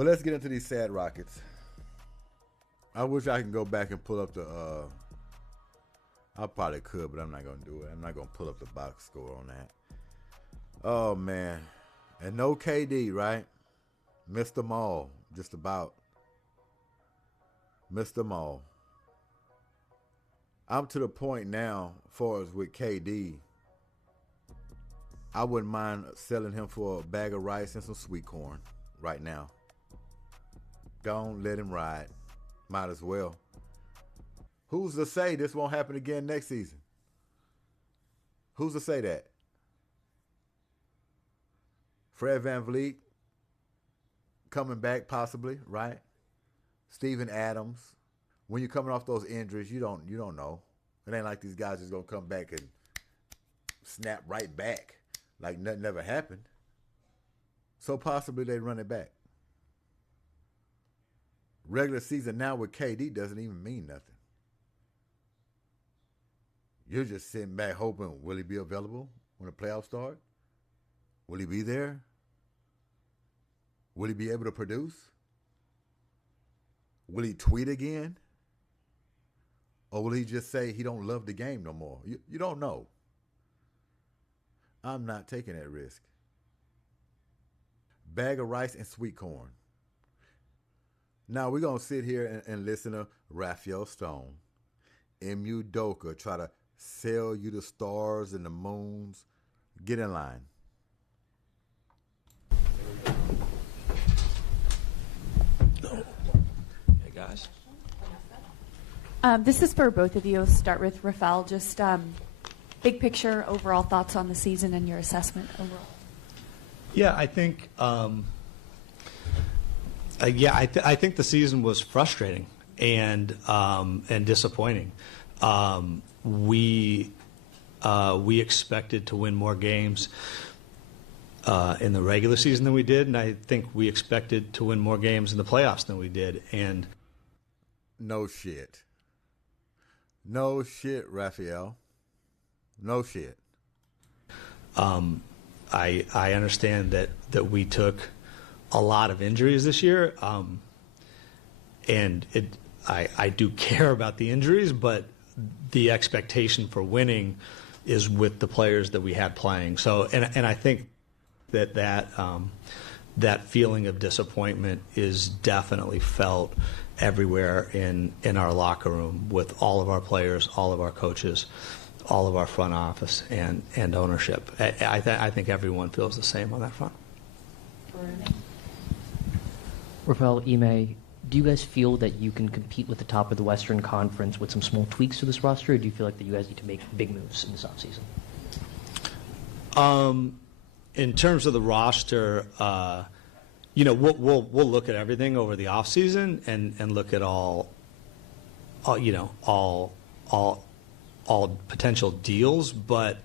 But let's get into these sad Rockets. I wish I can go back and pull up the I probably could, but I'm not going to do it. I'm not going to pull up the box score on that. Oh, man. And no KD, right? Missed them all, just about. Missed them all. I'm to the point now, as far as with KD, I wouldn't mind selling him for a bag of rice and some sweet corn right now. Don't let him ride. Might as well. Who's to say this won't happen again next season? Who's to say that? Fred VanVleet coming back possibly, right? Steven Adams. When you're coming off those injuries, you don't know. It ain't like these guys just gonna come back and snap right back like nothing ever happened. So possibly they run it back. Regular season now with KD doesn't even mean nothing. You're just sitting back hoping, will he be available when the playoffs start? Will he be there? Will he be able to produce? Will he tweet again? Or will he just say he don't love the game no more? You don't know. I'm not taking that risk. Bag of rice and sweet corn. Now we're going to sit here and listen to Raphael Stone, M.U. Doka try to sell you the stars and the moons. Get in line. Hey, guys. This is for both of you. I'll start with Rafael. Just big picture, overall thoughts on the season and your assessment overall. Yeah, I think I think the season was frustrating and disappointing. We expected to win more games in the regular season than we did, and I think we expected to win more games in the playoffs than we did. And no shit. No shit, Raphael. No shit. I understand that we took a lot of injuries this year, and I do care about the injuries, but the expectation for winning is with the players that we had playing. So, and I think that feeling of disappointment is definitely felt everywhere in our locker room with all of our players, all of our coaches, all of our front office and ownership. I think everyone feels the same on that front. Rafael, Ime, do you guys feel that you can compete with the top of the Western Conference with some small tweaks to this roster, or do you feel like that you guys need to make big moves in this offseason? In terms of the roster, we'll look at everything over the offseason and look at all potential deals. But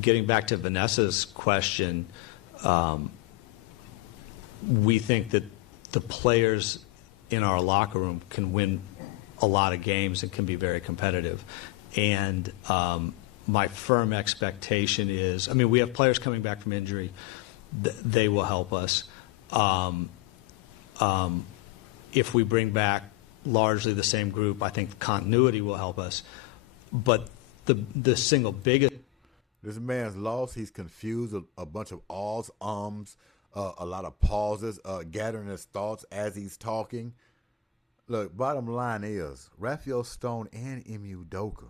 getting back to Vanessa's question, we think that the players in our locker room can win a lot of games and can be very competitive. And my firm expectation is, we have players coming back from injury. They will help us. If we bring back largely the same group, I think continuity will help us. But the single biggest... This man's lost. He's confused. A bunch of ahs, ums, a lot of pauses, gathering his thoughts as he's talking. Look, bottom line is, Raphael Stone and M.U. Doka,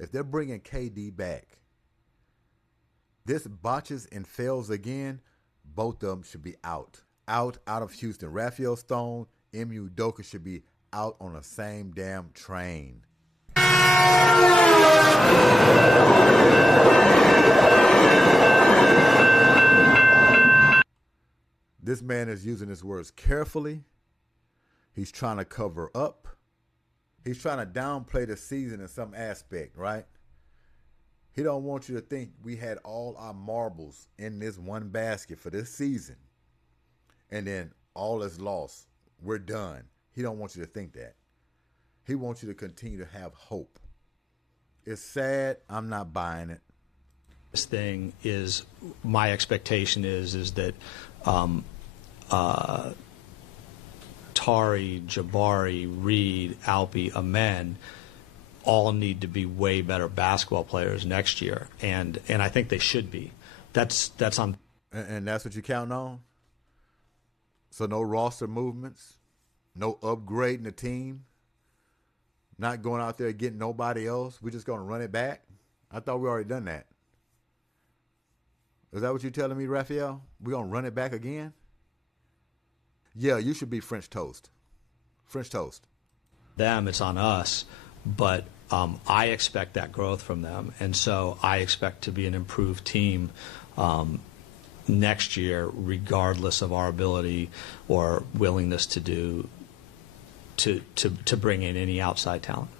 if they're bringing KD back, this botches and fails again, both of them should be out. Out of Houston. Raphael Stone, M.U. Doka should be out on the same damn train. This man is using his words carefully. He's trying to cover up. He's trying to downplay the season in some aspect, right? He don't want you to think we had all our marbles in this one basket for this season, and then all is lost. We're done. He don't want you to think that. He wants you to continue to have hope. It's sad. I'm not buying it. This thing is, my expectation is that Tari, Jabari, Reed, Alpi, Amen all need to be way better basketball players next year, and I think they should be. That's on. And that's what you count on? So no roster movements, no upgrading the team, not going out there getting nobody else. We're just going to run it back? I thought we already done that. Is that what you're telling me, Raphael? We're going to run it back again? Yeah, you should be French toast. French toast. Them, it's on us, but I expect that growth from them, and so I expect to be an improved team next year, regardless of our ability or willingness to bring in any outside talent.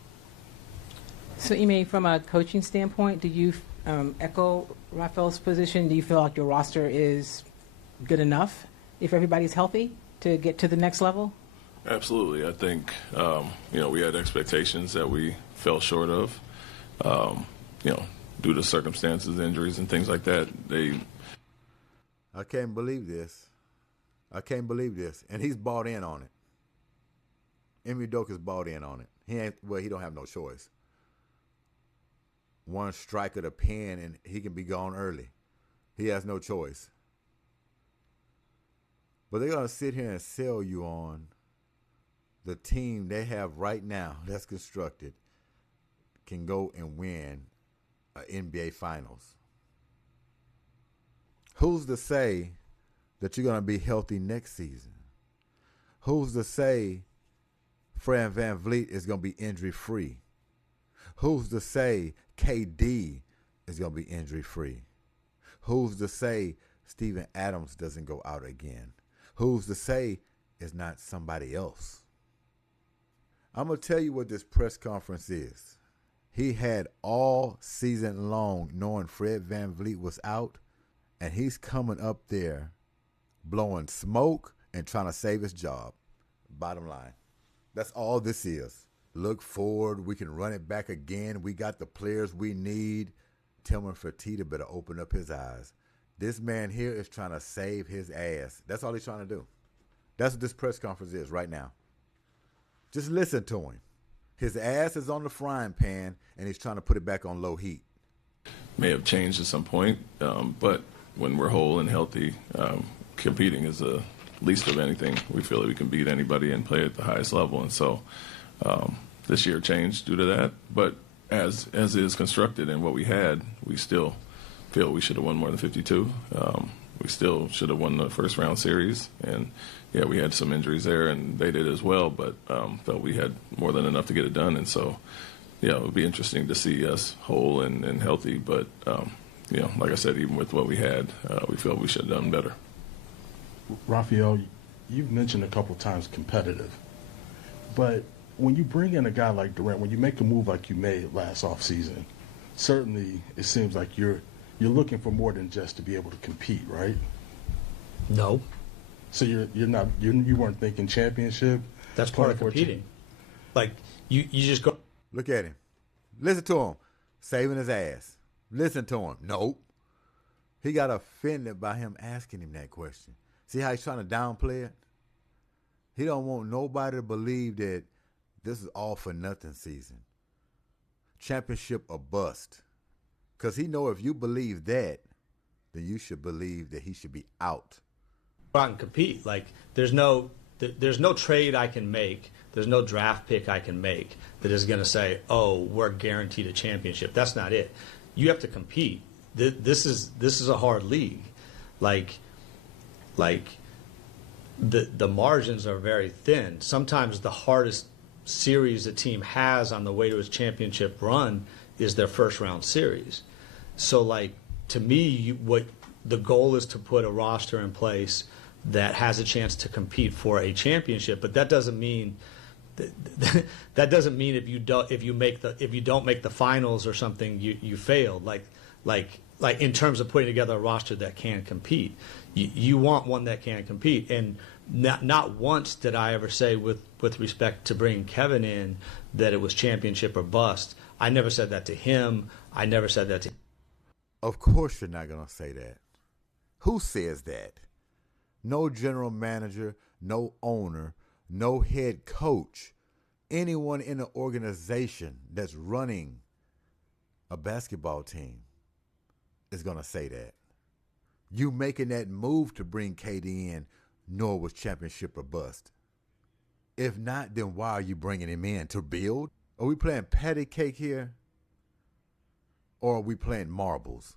So, Ime, from a coaching standpoint, do you echo Raphael's position? Do you feel like your roster is good enough if everybody's healthy to get to the next level? Absolutely. I think, we had expectations that we fell short of, due to circumstances, injuries, and things like that. I can't believe this. And he's bought in on it. Ime Udoka's bought in on it. He don't have no choice. One strike of the pen and he can be gone early. He has no choice. But they're going to sit here and sell you on the team they have right now that's constructed can go and win an NBA Finals. Who's to say that you're going to be healthy next season? Who's to say Fred VanVleet is going to be injury-free? Who's to say KD is going to be injury-free? Who's to say Steven Adams doesn't go out again? Who's to say it's not somebody else? I'm going to tell you what this press conference is. He had all season long knowing Fred VanVleet was out, and he's coming up there blowing smoke and trying to save his job. Bottom line. That's all this is. Look forward. We can run it back again. We got the players we need. Tillman Fertitta better open up his eyes. This man here is trying to save his ass. That's all he's trying to do. That's what this press conference is right now. Just listen to him. His ass is on the frying pan, and he's trying to put it back on low heat. May have changed at some point, but when we're whole and healthy, competing is the least of anything. We feel that we can beat anybody and play at the highest level, and so this year changed due to that. But as it is constructed and what we had, we still feel we should have won more than 52. We still should have won the first round series, and yeah, we had some injuries there, and they did as well, but felt we had more than enough to get it done, and so yeah, it would be interesting to see us whole and healthy, but like I said, even with what we had, we felt we should have done better. Raphael, you've mentioned a couple times competitive, but when you bring in a guy like Durant, when you make a move like you made last offseason, certainly it seems like you're looking for more than just to be able to compete, right? No. So you weren't thinking championship? That's part of competing. Like you just go. Look at him. Listen to him. Saving his ass. Listen to him. Nope. He got offended by him asking him that question. See how he's trying to downplay it? He don't want nobody to believe that this is all for nothing season. Championship or bust. Because he know if you believe that, then you should believe that he should be out. Go out and compete. Like there's no trade I can make. There's no draft pick I can make that is going to say, "Oh, we're guaranteed a championship." That's not it. You have to compete. This is a hard league. Like the margins are very thin. Sometimes the hardest series a team has on the way to its championship run is their first round series. So like to me, what the goal is to put a roster in place that has a chance to compete for a championship, but that doesn't mean if you don't make the finals or something, you failed. Like in terms of putting together a roster that can compete, you want one that can compete. And not once did I ever say with respect to bringing Kevin in that it was championship or bust. I never said that to him. I never said that to. Of course you're not gonna say that. Who says that? No general manager, no owner, no head coach, anyone in the organization that's running a basketball team is going to say that. You making that move to bring KD in, Norwich championship or bust. If not, then why are you bringing him in? To build? Are we playing patty cake here? Or are we playing marbles?